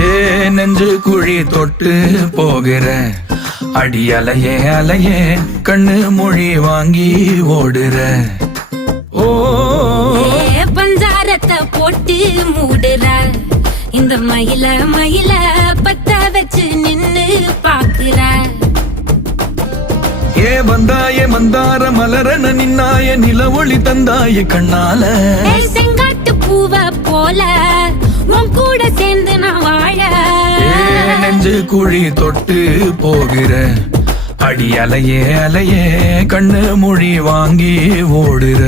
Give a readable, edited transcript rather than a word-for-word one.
ஏ நெஞ்சு குழி தொட்டு போகிற அடி அலையே அலையே கண்ணு மொழி வாங்கி ஓடுற. ஓ பஞ்சாரத்தை போட்டு மூடுற இந்த மயில மயில பத்த வச்சு நின்னு பாக்குற. ஏ வந்தாய மந்தார மலரன நின்னாய நில ஒளி தந்தாய கண்ணால. செங்காட்டு பூவ போல உன் கூட சேர்ந்து நான் வாழ. நெஞ்சு குழி தொட்டு போகிற அடி அலையே அலையே கண்ணு மொழி வாங்கி ஓடுற.